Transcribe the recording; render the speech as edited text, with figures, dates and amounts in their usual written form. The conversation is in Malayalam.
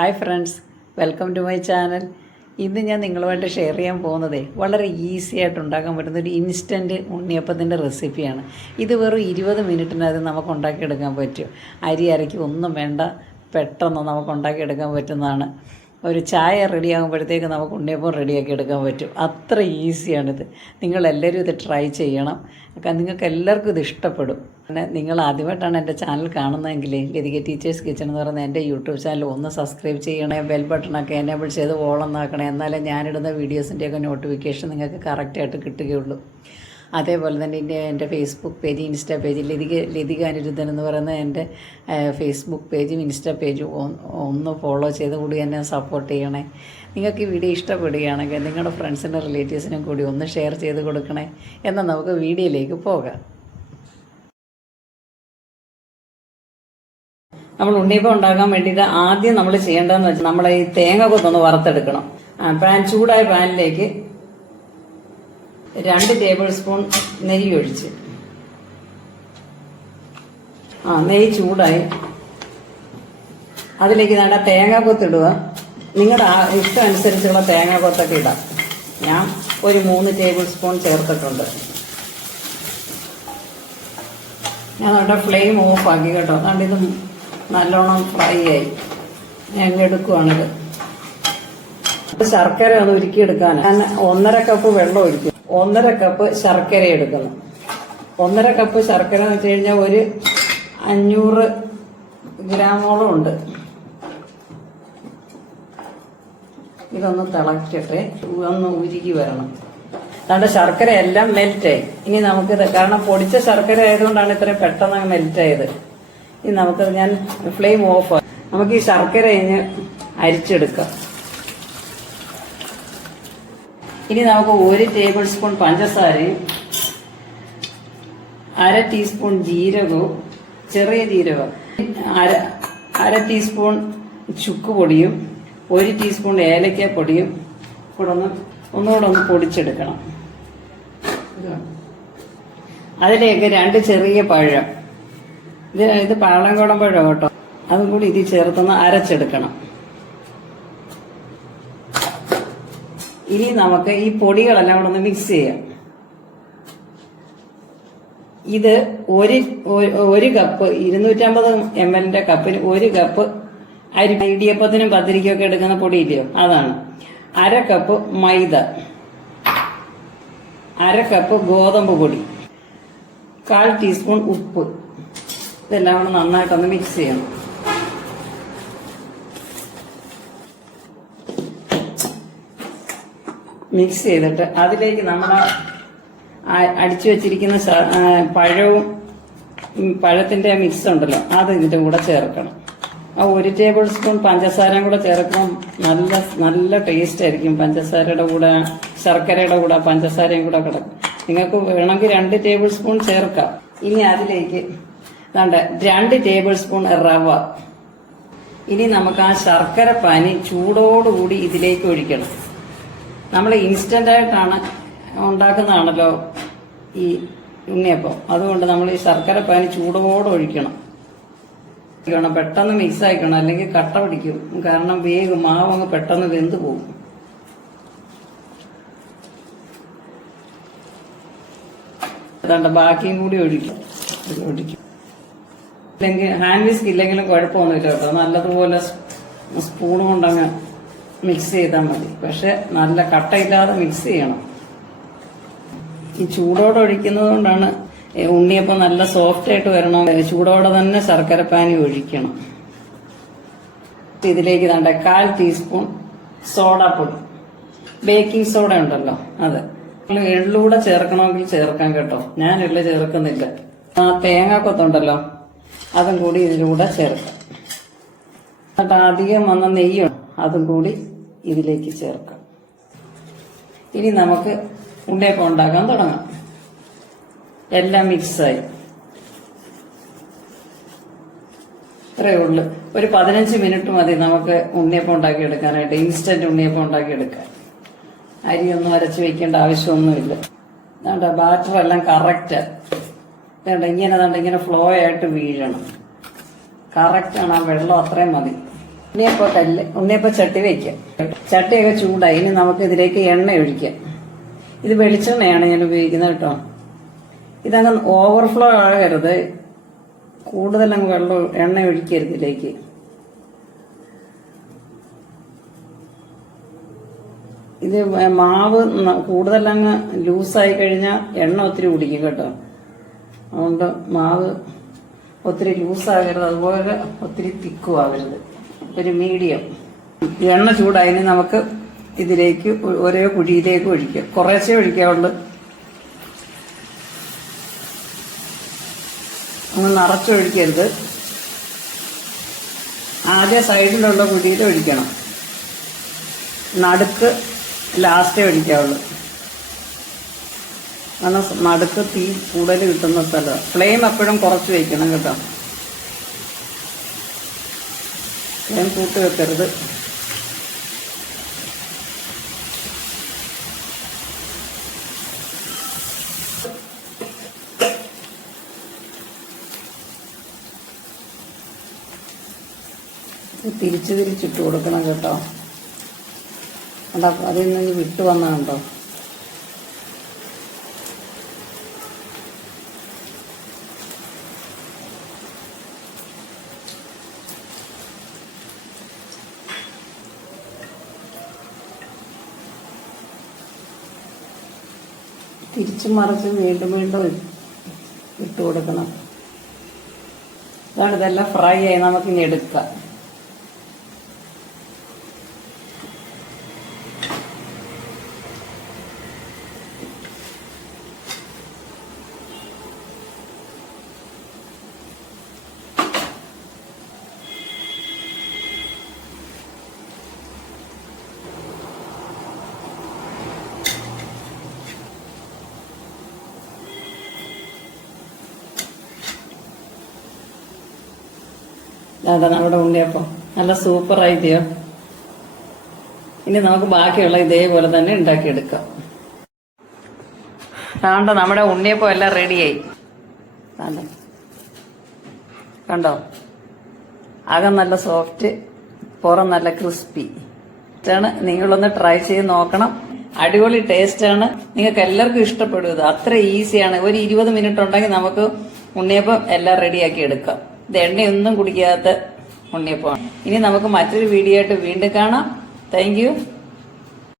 Hi friends, welcome to my channel. ഇന്ന് ഞാൻ നിങ്ങളുമായിട്ട് ഷെയർ ചെയ്യാൻ പോകുന്നത് വളരെ ഈസി ആയിട്ട് ഉണ്ടാക്കാൻ പറ്റുന്ന ഒരു ഇൻസ്റ്റൻറ്റ് ഉണ്ണിയപ്പത്തിൻ്റെ റെസിപ്പിയാണ്. ഇത് വെറും 20 മിനിറ്റിനകത്ത് നമുക്ക് ഉണ്ടാക്കിയെടുക്കാൻ പറ്റും. അരി അരയ്ക്ക് ഒന്നും വേണ്ട, പെട്ടെന്ന് നമുക്ക് ഉണ്ടാക്കിയെടുക്കാൻ പറ്റുന്നതാണ്. ഒരു ചായ റെഡിയാകുമ്പോഴത്തേക്ക് നമുക്ക് ഉണ്ണിയപ്പം റെഡിയാക്കി എടുക്കാൻ പറ്റും. അത്ര ഈസിയാണിത്. നിങ്ങളെല്ലാവരും ഇത് ട്രൈ ചെയ്യണം. നിങ്ങൾക്ക് എല്ലാവർക്കും ഇത് ഇഷ്ടപ്പെടും. പിന്നെ നിങ്ങൾ ആദ്യമായിട്ടാണ് എൻ്റെ ചാനൽ കാണുന്നതെങ്കിൽ ലതിക ടീച്ചേഴ്സ് കിച്ചൺ എന്ന് പറയുന്ന എൻ്റെ യൂട്യൂബ് ചാനൽ ഒന്ന് സബ്സ്ക്രൈബ് ചെയ്യണേ, ബെൽ ബട്ടണൊക്കെ എനേബിൾ ചെയ്ത് ഓളെന്നാക്കണേ. എന്നാലേ ഞാനിടുന്ന വീഡിയോസിൻ്റെയൊക്കെ നോട്ടിഫിക്കേഷൻ നിങ്ങൾക്ക് കറക്റ്റായിട്ട് കിട്ടുകയുള്ളൂ. അതേപോലെ തന്നെ എൻ്റെ Facebook page, Insta page Latika Aniruddhan എന്ന് പറയുന്ന എൻ്റെ ഫേസ്ബുക്ക് പേജും ഇൻസ്റ്റാ പേജും ഒന്ന് ഫോളോ ചെയ്ത് കൂടി എന്നെ സപ്പോർട്ട് ചെയ്യണേ. നിങ്ങൾക്ക് ഈ വീഡിയോ ഇഷ്ടപ്പെടുകയാണെങ്കിൽ നിങ്ങളുടെ ഫ്രണ്ട്സിനും റിലേറ്റീവ്സിനും കൂടി ഒന്ന് ഷെയർ ചെയ്ത് കൊടുക്കണേ. എന്നാൽ നമുക്ക് വീഡിയോയിലേക്ക് പോകാം. നമ്മൾ ഉണ്ണിയപ്പം ഉണ്ടാക്കാൻ വേണ്ടിയിട്ട് ആദ്യം നമ്മൾ ചെയ്യേണ്ടതെന്ന് വെച്ചാൽ നമ്മൾ ഈ തേങ്ങ കൊത്തൊന്ന് വറുത്തെടുക്കണം. ചൂടായ പാനിലേക്ക് 2 ടേബിൾ സ്പൂൺ നെയ്യ് ഒഴിച്ച്, നെയ്യ് ചൂടായി അതിലേക്ക് വേണ്ട തേങ്ങാക്കൊത്തിടുക. നിങ്ങളുടെ ഇഷ്ടം അനുസരിച്ചുള്ള തേങ്ങാക്കൊത്തൊക്കെ ഇടാം. ഞാൻ ഒരു 3 ടേബിൾ സ്പൂൺ ചേർത്തിട്ടുണ്ട്. ഞാൻ അവിടെ ഫ്ലെയിം ഓഫ് ആക്കി കേട്ടോ. അതുകൊണ്ട് ഇത് നല്ലോണം ഫ്രൈ ആയി. ഞാൻ എടുക്കുവാണിത്. ശർക്കര ഒന്ന് ഉരുക്കിയെടുക്കാൻ ഞാൻ 1.5 കപ്പ് വെള്ളം ഒഴിക്കും. 1.5 കപ്പ് ശർക്കര എടുക്കുന്നു. 1.5 കപ്പ് ശർക്കര എന്ന് വെച്ച് കഴിഞ്ഞാൽ ഒരു 500 ഗ്രാമോളം ഉണ്ട്. ഇതൊന്ന് തിളക്കട്ടെ, ഒന്ന് ഉരുക്കി വരണം. അതുകൊണ്ട് ശർക്കര എല്ലാം മെൽറ്റായി. ഇനി നമുക്കിത്, കാരണം പൊടിച്ച ശർക്കര ആയതുകൊണ്ടാണ് ഇത്രയും പെട്ടെന്ന് മെൽറ്റായത്. ഇനി നമുക്കത്, ഞാൻ ഫ്ലെയിം ഓഫ്, നമുക്ക് ഈ ശർക്കര കഴിഞ്ഞ് അരിച്ചെടുക്കാം. ഇനി നമുക്ക് 1 ടേബിൾ സ്പൂൺ പഞ്ചസാരയും 1/2 ടീസ്പൂൺ ജീരകവും, ചെറിയ ജീരകം, 1/2 ടീസ്പൂൺ ചുക്ക് പൊടിയും 1 ടീസ്പൂൺ ഏലക്ക പൊടിയും കൂടെ ഒന്നുകൂടെ ഒന്ന് പൊടിച്ചെടുക്കണം. അതിലേക്ക് 2 ചെറിയ പഴം, ഇത് പാളയംകോടൻ പഴം കേട്ടോ, അതും കൂടി ഇതിൽ ചേർത്തൊന്ന് അരച്ചെടുക്കണം. ഇനി നമുക്ക് ഈ പൊടികളെല്ലാം കൂടെ ഒന്ന് മിക്സ് ചെയ്യാം. ഇത് ഒരു കപ്പ് 250 ml കപ്പിന് 1 കപ്പ് അരി, ഇടിയപ്പത്തിനും പത്തിരിക്കും ഒക്കെ എടുക്കുന്ന പൊടിയില്ലയോ, അതാണ്. 1/2 കപ്പ് മൈദ, 1/2 കപ്പ് ഗോതമ്പ് പൊടി, 1/4 ടീസ്പൂൺ ഉപ്പ്. ഇതെല്ലാം കൂടെ നന്നായിട്ടൊന്ന് മിക്സ് ചെയ്യണം. മിക്സ് ചെയ്തിട്ട് അതിലേക്ക് നമ്മൾ അടിച്ചു വെച്ചിരിക്കുന്ന പഴവും പഴത്തിന്റെ മിക്സ് ഉണ്ടല്ലോ, അത് ഇതിന്റെ കൂടെ ചേർക്കണം. 1 ടേബിൾ സ്പൂൺ പഞ്ചസാരയും കൂടെ ചേർക്കണം. നല്ല ടേസ്റ്റ് ആയിരിക്കും. പഞ്ചസാരയുടെ കൂടെ, ശർക്കരയുടെ കൂടെ പഞ്ചസാരയും കൂടെ കിടക്കും. നിങ്ങൾക്ക് വേണമെങ്കിൽ 2 ടേബിൾ സ്പൂൺ ചേർക്കാം. ഇനി അതിലേക്ക് 2 ടേബിൾ സ്പൂൺ റവ. ഇനി നമുക്ക് ആ ശർക്കര പാനി ചൂടോടുകൂടി ഇതിലേക്ക് ഒഴിക്കണം. നമ്മൾ ഇൻസ്റ്റന്റ് ആയിട്ടാണ് ഉണ്ടാക്കുന്നതാണല്ലോ ഈ ഉണ്ണിയപ്പം, അതുകൊണ്ട് നമ്മൾ ഈ ശർക്കര പാനി ചൂടോടെ ഒഴിക്കണം. പെട്ടെന്ന് മിക്സ് ആയിക്കണം, അല്ലെങ്കിൽ കട്ട പിടിക്കും. കാരണം വേഗം മാവങ്ങ് പെട്ടെന്ന് വെന്ത് പോകും. ബാക്കിയും കൂടി ഒഴിക്കും. അല്ലെങ്കിൽ ഹാൻഡ് വിസ്ക് ഇല്ലെങ്കിലും കുഴപ്പമൊന്നുമില്ല കേട്ടോ. നല്ലതുപോലെ സ്പൂൺ കൊണ്ടങ്ങ് മിക്സ് ചെയ്താൽ മതി. പക്ഷെ നല്ല കട്ടയില്ലാതെ മിക്സ് ചെയ്യണം. ഈ ചൂടോടെ ഒഴിക്കുന്നത് കൊണ്ടാണ് ഉണ്ണിയപ്പം നല്ല സോഫ്റ്റ് ആയിട്ട് വരണം. ചൂടോടെ തന്നെ ശർക്കര പാനി ഒഴിക്കണം. ഇതിലേക്ക് 1/4 ടീസ്പൂൺ സോഡാപ്പൊടി, ബേക്കിംഗ് സോഡ ഉണ്ടല്ലോ അത്. എള്ളൂടെ ചേർക്കണമെങ്കിൽ ചേർക്കാം കേട്ടോ. ഞാൻ എള്ള് ചേർക്കുന്നില്ല. ആ തേങ്ങാക്കൊത്തുണ്ടല്ലോ, അതും കൂടി ഇതിലൂടെ ചേർക്കാം. എന്നിട്ട് അധികം വന്ന നെയ്യും അതും കൂടി ഇതിലേക്ക് ചേർക്കാം. ഇനി നമുക്ക് ഉണ്ണിയപ്പം ഉണ്ടാക്കാൻ തുടങ്ങാം. എല്ലാം മിക്സായി. ഇത്രയേ ഉള്ളു. ഒരു 15 മിനിറ്റ് മതി നമുക്ക് ഉണ്ണിയപ്പം ഉണ്ടാക്കിയെടുക്കാനായിട്ട്. ഇൻസ്റ്റന്റ് ഉണ്ണിയപ്പം ഉണ്ടാക്കിയെടുക്കാൻ. അരിയൊന്നും അരച്ച് വെക്കേണ്ട ആവശ്യമൊന്നുമില്ല. ബാറ്റർ എല്ലാം കറക്റ്റ്. ഇങ്ങനെ ഫ്ലോ ആയിട്ട് വീഴണം. കറക്റ്റാണ്. ആ വെള്ളം അത്രയും മതി. ഉണ്ണിയപ്പ ചട്ടി വയ്ക്കാം. ചട്ടിയൊക്കെ ചൂടായി. ഇനി നമുക്ക് ഇതിലേക്ക് എണ്ണ ഒഴിക്കാം. ഇത് വെളിച്ചെണ്ണയാണ് ഞാൻ ഉപയോഗിക്കുന്നത് കേട്ടോ. ഇതങ്ങ് ഓവർഫ്ലോ ആകരുത്, കൂടുതലങ്ങ് വെള്ളം എണ്ണ ഒഴിക്കരുത് ഇതിലേക്ക്. ഇത് മാവ് കൂടുതലങ്ങ് ലൂസായി കഴിഞ്ഞാൽ എണ്ണ ഒത്തിരി കുടിക്കും കേട്ടോ. അതുകൊണ്ട് മാവ് ഒത്തിരി ലൂസാകരുത്, അതുപോലെ ഒത്തിരി തിക്കും ആകരുത്, ഒരു മീഡിയം. എണ്ണ ചൂടായതിന് നമുക്ക് ഇതിലേക്ക് ഓരോ കുഴിയിലേക്ക് ഒഴിക്കാം. കുറേശ്ശേ ഒഴിക്കാവുള്ളൂ, ഒന്ന് നിറച്ചൊഴിക്കരുത്. ആദ്യം സൈഡിലുള്ള കുഴിയിൽ ഒഴിക്കണം, നടുക്ക് ലാസ്റ്റേ ഒഴിക്കാവുള്ളൂ. കാരണം നടുക്ക് തീ കൂടുതൽ കിട്ടുന്ന സ്ഥലമാണ്. ഫ്ലെയിം എപ്പോഴും കുറച്ച് വയ്ക്കണം കേട്ടോ, ഫ്ലെയിം കൂട്ടി വെക്കരുത്. തിരിച്ചിട്ട് കൊടുക്കണം കേട്ടോ. കണ്ടോ, അതിൽ നിന്ന് വിട്ടു വന്നതുണ്ടോ? തിരിച്ചും മറിച്ചും വീണ്ടും വീണ്ടും ഇട്ട് കൊടുക്കണം. അതാണ്, ഇതെല്ലാം ഫ്രൈ ആയി നമുക്കിനി എടുക്കാം. അതാ നമ്മുടെ ഉണ്ണിയപ്പം നല്ല സൂപ്പർ ആയില്ലയോ? ഇനി നമുക്ക് ബാക്കിയുള്ള ഇതേപോലെ തന്നെ ഉണ്ടാക്കിയെടുക്കാം. കണ്ടോ, നമ്മുടെ ഉണ്ണിയപ്പം എല്ലാം റെഡിയായി. കണ്ടോ, അകം നല്ല സോഫ്റ്റ്, പുറം നല്ല ക്രിസ്പി ആണ്. നിങ്ങളൊന്ന് ട്രൈ ചെയ്ത് നോക്കണം. അടിപൊളി ടേസ്റ്റാണ്. നിങ്ങൾക്ക് എല്ലാവർക്കും ഇഷ്ടപ്പെടും. ഇത് അത്ര ഈസിയാണ്. ഒരു 20 മിനിറ്റ് ഉണ്ടെങ്കിൽ നമുക്ക് ഉണ്ണിയപ്പം എല്ലാം റെഡിയാക്കി എടുക്കാം. ഇത് എണ്ണയൊന്നും കുടിക്കാത്ത ഉണ്ണിയപ്പമാണ്. ഇനി നമുക്ക് മറ്റൊരു വീഡിയോ ആയിട്ട് വീണ്ടും കാണാം. Thank you.